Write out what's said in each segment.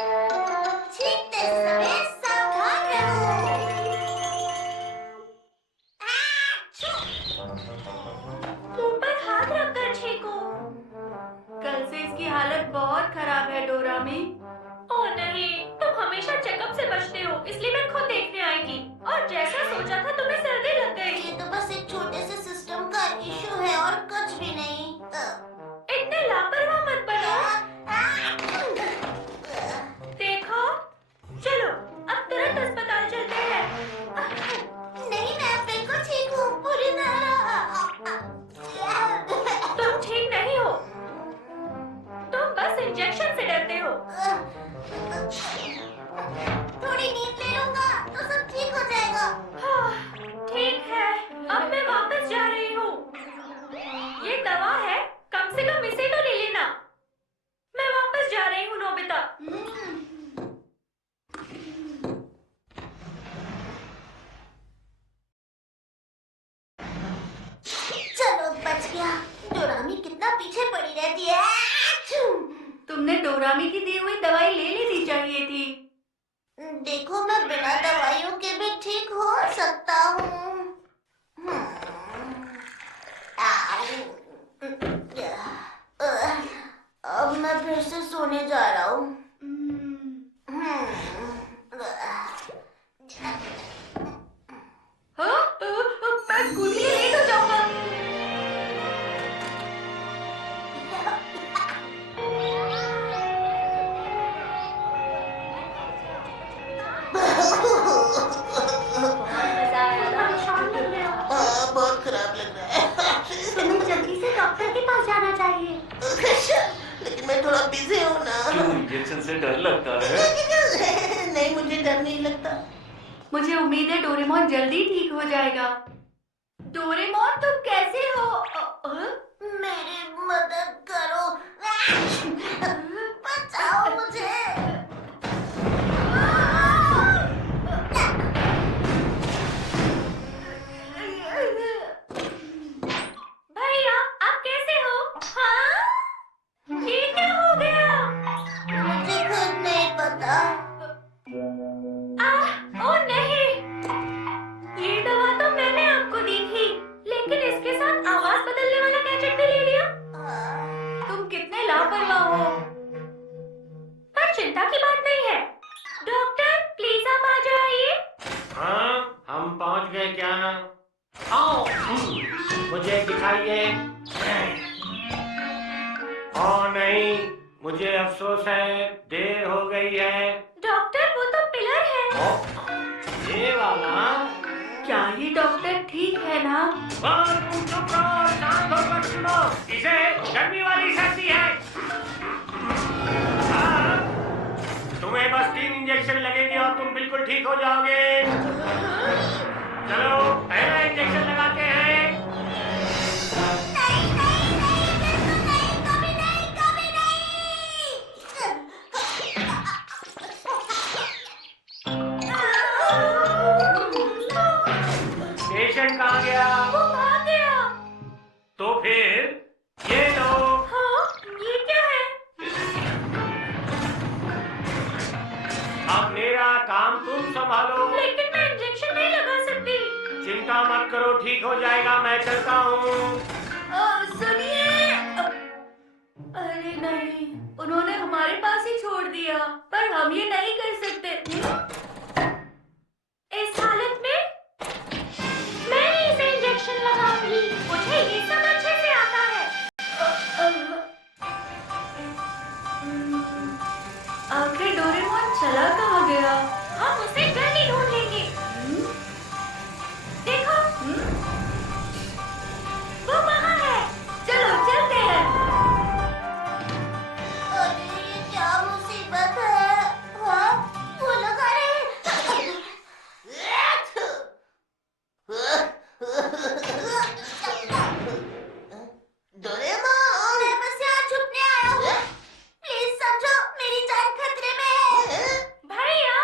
छींकते समय सावधान रहो। मुंह पर हाथ रखकर छींको। कल से इसकी हालत बहुत खराब है डोरामी। ओह नहीं, तुम हमेशा चेकअप से बचते हो, इसलिए मैं खुद देखने आई थी। और जैसा सोचा था तुम्हें सर्दी लग गई। ये तो बस एक छोटे से सिस्टम का इशू है और कुछ भी नहीं। इतने लापरवाह मत बनो। देखो, चलो अब तुरंत अस्पताल चलते हैं। नहीं, मैं बिल्कुल ठीक हूँ, पूरी तरह। तुम ठीक नहीं हो, तुम बस इंजेक्शन से डरते हो। थोड़ी नींद ले लूंगा तो सब ठीक हो जाएगा। ठीक है, अब मैं वापस जा रही हूँ। ये दवा है, कम से कम इसे तो ले लेना। मैं वापस जा रही हूँ नोबिता। चलो बच गया। डोरामी कितना पीछे पड़ी रहती है। तुमने डोरामी की दी हुई दवाई ले लेनी चाहिए थी। देखो, मैं बिना दवाइयों के भी ठीक हो सकता हूँ। अब मैं फिर से सोने जा रहा हूँ। मैं स्कूल के लिए लेट हो जाऊंगा। बहुत खराब लग रहा है। तुम्हें जल्दी से डॉक्टर के पास जाना चाहिए। लेकिन मैं थोड़ा बिजी हूँ ना। क्यों इंजेक्शन से डर लगता है? नहीं, मुझे डर नहीं लगता। मुझे उम्मीद है डोरेमोन जल्दी ठीक हो जाएगा। डोरेमोन तुम कैसे हो? मेरी मदद करो। बचाओ मुझे। भैया आप कैसे हो? हाँ? ये क्या हो गया? मुझे खुद नहीं पता। ओह नहीं, ये दवा तो मैंने आपको दी थी, लेकिन इसके साथ आवाज बदलने वाला गैजेट भी ले लिया। तुम कितने लापरवाह हो। पर चिंता की बात नहीं है। डॉक्टर प्लीज आप आ जाइए। हाँ, हम पहुंच गए क्या? आओ, मुझे दिखाइए। ओह नहीं, मुझे अफसोस है, देर हो गई है। डॉक्टर वो तो पिलर है। ओह, ये वाला? क्या ये डॉक्टर ठीक है ना? तुम चुप रहो, शांत होकर सुनो। इसे गर्मी वाली सर्दी है। हाँ, तुम्हें बस 3 इंजेक्शन लगेंगे और तुम बिल्कुल ठीक हो जाओगे। चलो पहला इंजेक्शन लगाते हैं। नहीं, नहीं, नहीं, बिल्कुल नहीं, कभी नहीं, कभी नहीं। पेशेंट कहाँ गया? वो भाग गया। तो फिर ये लो। हाँ, ये क्या है? अब मेरा काम तुम संभालो। लेकिन मैं इंजेक्शन नहीं लगा सकती। चिंता मत करो, ठीक हो जाएगा, मैं चलता हूँ। सुनिए। अरे नहीं, उन्होंने हमारे पास ही छोड़ दिया, पर हम ये नहीं कर सकते। इस हालत में मैं ही इसे इंजेक्शन लगाऊंगी। मुझे ये सब अच्छे से आता है। आखिर डोरेमोन चला कहाँ गया? हम उसे जल्दी ढूंढ लेंगे। देखो, वो वहाँ है। चलो चलते हैं। अरे ये क्या मुसीबत है। हाँ, वो लोग आ रहे हैं। डोरेमोन, मैं बस यहाँ छुपने आया हूँ। प्लीज समझो, मेरी जान खतरे में है। भैया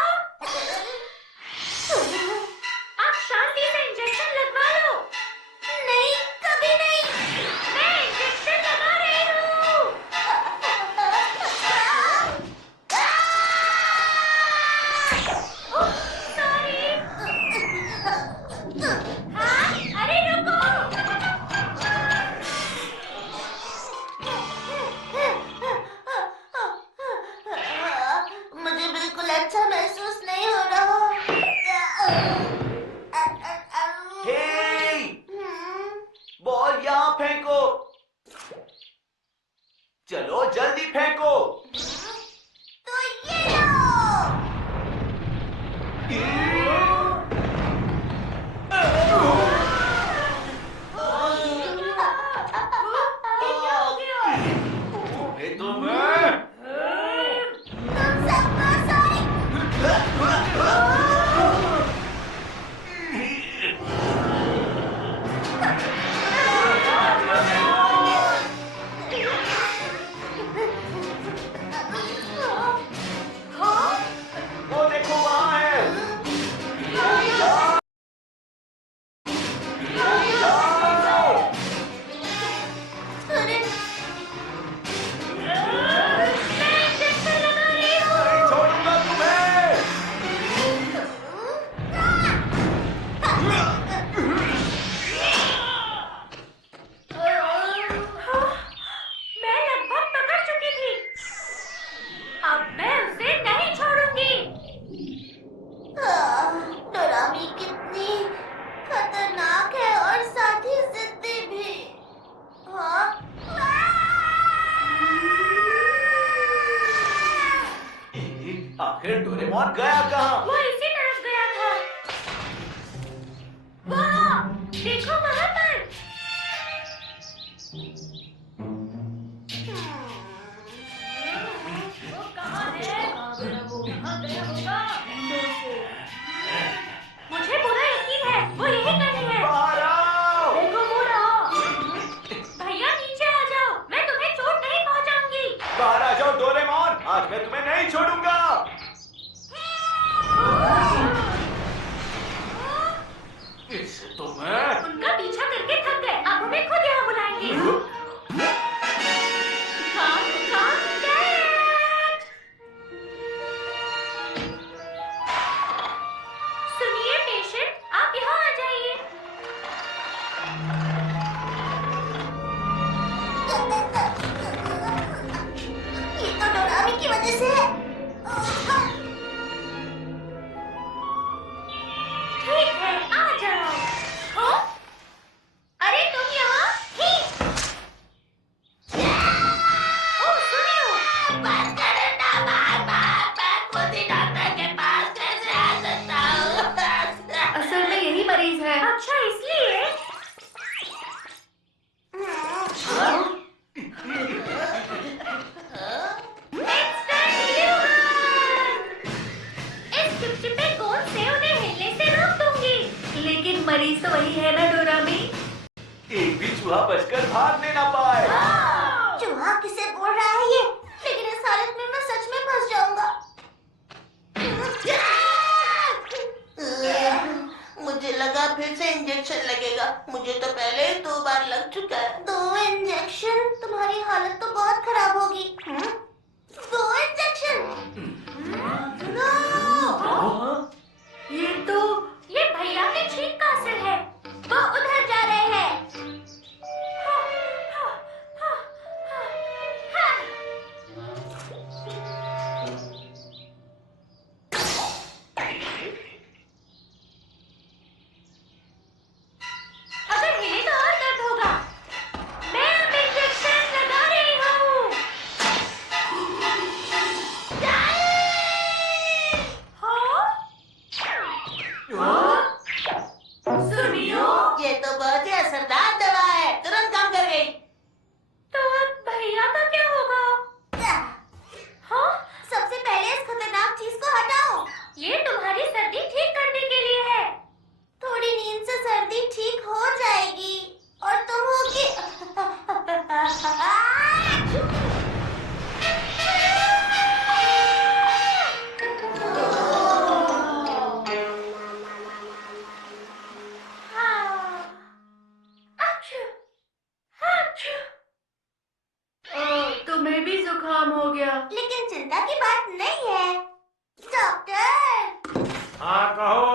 जल्दी फेंको। तो ये लो। ये तो मैं तुम सबका सॉरी। वो देखो वहाँ है। अरे नहीं छोड़ूंगा तुम्हें। मैं लगभग पकड़ चुकी थी। अब मैं उसे नहीं छोड़ूंगी। डोरामी कितनी खतरनाक है और साथ ही जिद्दी भी। हाँ? आखिर डोरेमोन गया कहाँ? वो इसी तरफ गया था। वाह, देखो वहाँ पर। वो कहाँ है? कहाँ गया होगा? मुझे पूरा यकीन है, वो यही कहीं है। बाहर आओ। देखो पूरा। भैया नीचे आ जाओ, मैं तुम्हें चोट नहीं पहुँचाऊंगी। बाहर आ जाओ डोरेमोन, आज मैं तुम्हें नहीं छोड़ूंगा। इससे तो मैं उनका पीछा करके थक गए, अब हमें खुद यहाँ बुलाएंगे। Come, Dad! सुनिए पेशेंट, आप यहाँ आ जाइए। ये तो डोरामी की वजह से है। ठीक है, आ जाओ। हो? अरे तुम यहाँ ही। ओह सुनियो, बात करो ना, मैं खुद ही डॉक्टर के पास कैसे आ सकता हूँ? असल में यही मरीज है। अच्छा इसलिए। इस चिपचिपे गोंद से उन्हें हिलने से रोक दूंगी। लेकिन मरीज तो वही है ना डोरामी। एक भी चूहा बचकर भागने ना पाए। चूहा किसे बोल रहा है ये? लेकिन इस हालत में मैं सच में फंस जाऊंगा। मुझे लगा फिर से इंजेक्शन लगेगा। मुझे तो पहले ही 2 बार लग चुका है। 2 इंजेक्शन? तुम्हारी हालत तो बहुत खराब होगी। 2 इंजेक्शन? ये भैया के छींक का असर है। वो उधर जा रहे हैं। अगर हिले तो और दर्द होगा। मैं अब इंजेक्शन लगा रही हूँ। सुनियो, ये तो बहुत ही असरदार दवा है। तुरंत काम कर गई। तो अब भैया का क्या होगा? हाँ? सबसे पहले इस खतरनाक चीज को हटाओ। ये तुम्हारी सर्दी ठीक करने के लिए है। थोड़ी नींद से सर्दी ठीक हो जाएगी और तुम होगी। तुम्हें भी जुकाम हो गया। लेकिन चिंता की बात नहीं है डॉक्टर। हाँ कहो।